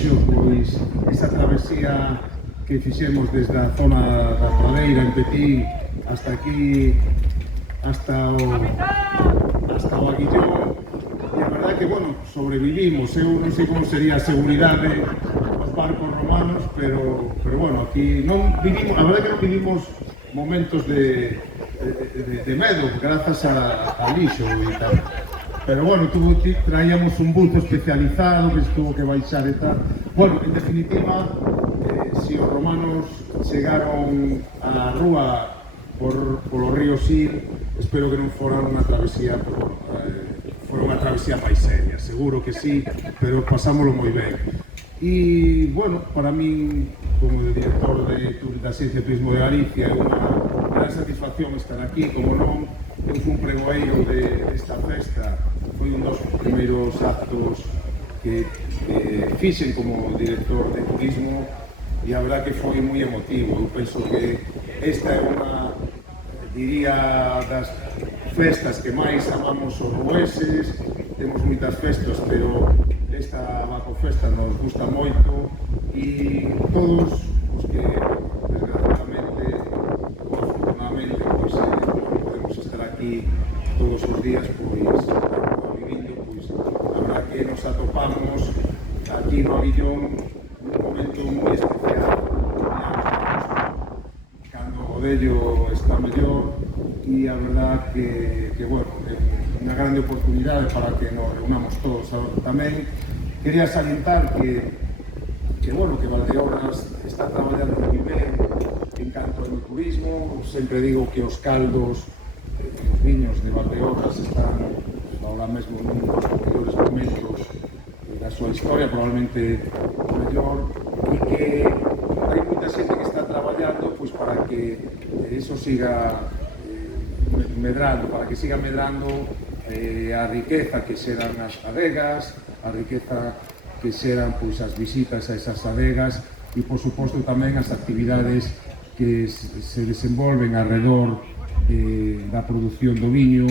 Alixo, pois esa travesía que fixemos desde a zona da Pradeira en Petí hasta aquí, hasta o Aguillón, e a verdade que, bueno, sobrevivimos. Eu non sei como sería a seguridade dos barcos romanos, pero bueno, aquí non vivimos, a verdade que non vivimos momentos de medo, grazas a Alixo e tal. Pero bueno, traíamos un buzo especializado que se tuvo que baixar e tal. Bueno, en definitiva, si os romanos chegaron á rúa polo río Sil, espero que non fora unha travesía, fora unha travesía paiseña, seguro que sí, pero pasámoslo moi ben. E, bueno, para min, como director da Agencia de Turismo de Galicia, é unha gran satisfacción estar aquí. Como non, eu fui un pregoeiro desta festa, foi un dos primeiros actos que fixen como director de turismo, e a verdad que foi moi emotivo. Eu penso que esta é unha, diría, das festas que máis amamos os rueses. Temos moitas festas, pero esta Bacofesta nos gusta moito, e todos os que desgraciadamente ou afortunadamente pois non podemos estar aquí todos os días pois vivindo, pois a verdad que nos atopamos aquí no Aguillón nun momento moi especial, cando o dello está mellor, e a verdad que bueno, é unha grande oportunidade para que nos reunamos todos. Tamén quería salientar que bueno, que Valdeorras está traballando moi ben en canto ao turismo. Sempre digo que os caldos, os viños de Valdeorras están ahora mesmo nun dos mellores momentos da súa historia, probablemente o mellor, e que hai moita xente que está traballando pois para que eso siga medrando, para que siga medrando a riqueza que xeran as adegas, a riqueza que xeran pois as visitas a esas adegas, e por suposto tamén as actividades que se desenvolven alrededor da produción do viño.